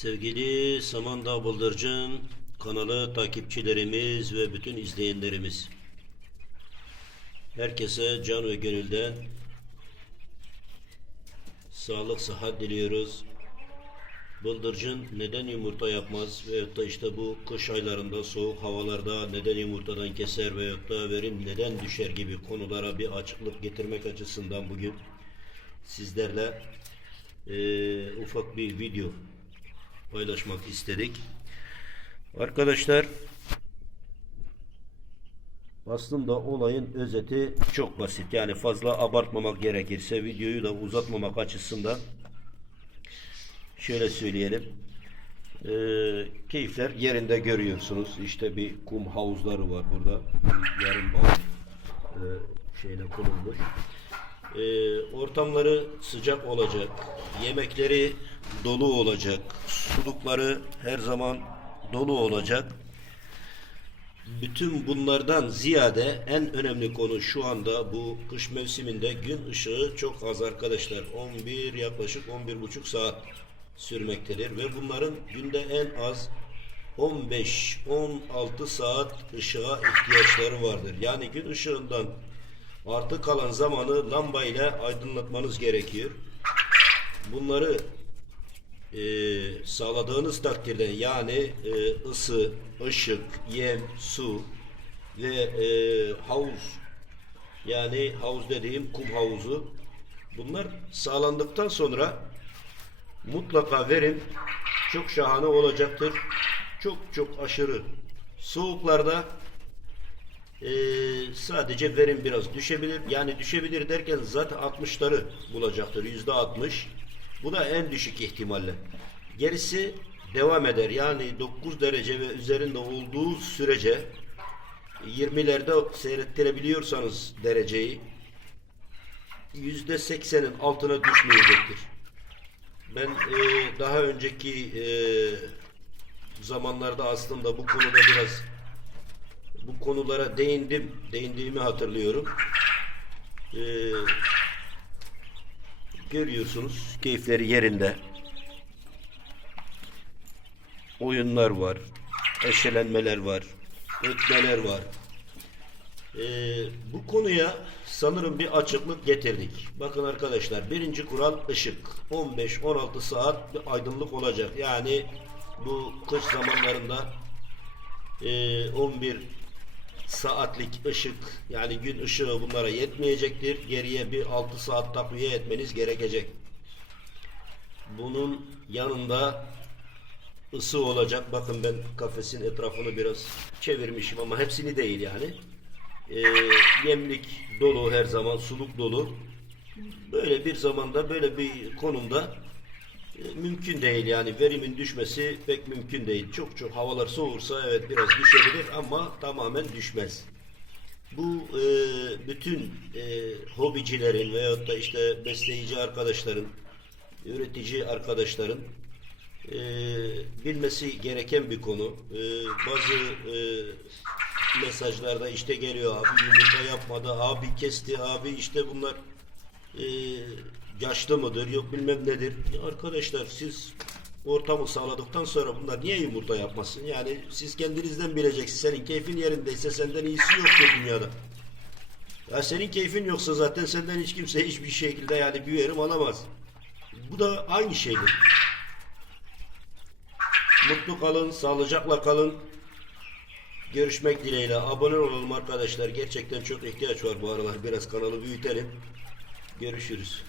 Sevgili Samandağ Bıldırcın kanalı takipçilerimiz ve bütün izleyenlerimiz. Herkese can ve gönülden sağlık, sıhhat diliyoruz. Bıldırcın neden yumurta yapmaz veyahut da işte bu kış aylarında soğuk havalarda neden yumurtadan keser veyahut da verim neden düşer gibi konulara bir açıklık getirmek açısından bugün sizlerle eee, ufak bir video paylaşmak istedik. Arkadaşlar aslında olayın özeti çok basit. Yani fazla abartmamak gerekirse videoyu da uzatmamak açısından şöyle söyleyelim. Ee, keyifler yerinde görüyorsunuz. İşte bir kum havuzları var burada. Yarım balık e, şeyle konulmuş. Ee, ortamları sıcak olacak. Yemekleri dolu olacak. Sulukları her zaman dolu olacak. Bütün bunlardan ziyade en önemli konu şu anda bu kış mevsiminde gün ışığı çok az arkadaşlar. 11 yaklaşık 11,5 saat sürmektedir ve bunların günde en az 15-16 saat ışığa ihtiyaçları vardır. Yani gün ışığından artık kalan zamanı lamba ile aydınlatmanız gerekiyor. Bunları e, sağladığınız takdirde yani e, ısı, ışık, yem, su ve e, havuz yani havuz dediğim kum havuzu bunlar sağlandıktan sonra mutlaka verim çok şahane olacaktır. Çok çok aşırı soğuklarda e, sadece verim biraz düşebilir. Yani düşebilir derken zaten 60'ları bulacaktır. Yüzde 60. Bu da en düşük ihtimalle. Gerisi devam eder. Yani 9 derece ve üzerinde olduğu sürece 20'lerde seyrettirebiliyorsanız dereceyi yüzde 80'in altına düşmeyecektir. Ben e, daha önceki e, zamanlarda aslında bu konuda biraz bu konulara değindim. Değindiğimi hatırlıyorum. E, görüyorsunuz keyifleri yerinde. Oyunlar var. Eşelenmeler var. Ötmeler var. Ee, bu konuya sanırım bir açıklık getirdik. Bakın arkadaşlar birinci kural ışık. 15-16 saat bir aydınlık olacak. Yani bu kış zamanlarında e, 11 saatlik ışık yani gün ışığı bunlara yetmeyecektir. Geriye bir 6 saat takviye etmeniz gerekecek. Bunun yanında ısı olacak. Bakın ben kafesin etrafını biraz çevirmişim ama hepsini değil yani. Ee, yemlik dolu her zaman, suluk dolu. Böyle bir zamanda, böyle bir konumda e, mümkün değil yani verimin düşmesi pek mümkün değil. Çok çok havalar soğursa evet biraz düşebilir ama tamamen düşmez. Bu e, bütün e, hobicilerin veyahut da işte besleyici arkadaşların, üretici arkadaşların e, bilmesi gereken bir konu. E, bazı e, mesajlarda işte geliyor abi yumurta yapmadı, abi kesti, abi işte bunlar e, yaşlı mıdır, yok bilmem nedir. Ya arkadaşlar siz ortamı sağladıktan sonra bunlar niye yumurta yapmasın? Yani siz kendinizden bileceksiniz. Senin keyfin yerindeyse senden iyisi yoktur dünyada. Ya senin keyfin yoksa zaten senden hiç kimse hiçbir şekilde yani bir verim alamaz. Bu da aynı şeydir. Mutlu kalın, sağlıcakla kalın. Görüşmek dileğiyle. Abone olalım arkadaşlar. Gerçekten çok ihtiyaç var bu aralar. Biraz kanalı büyütelim. Görüşürüz.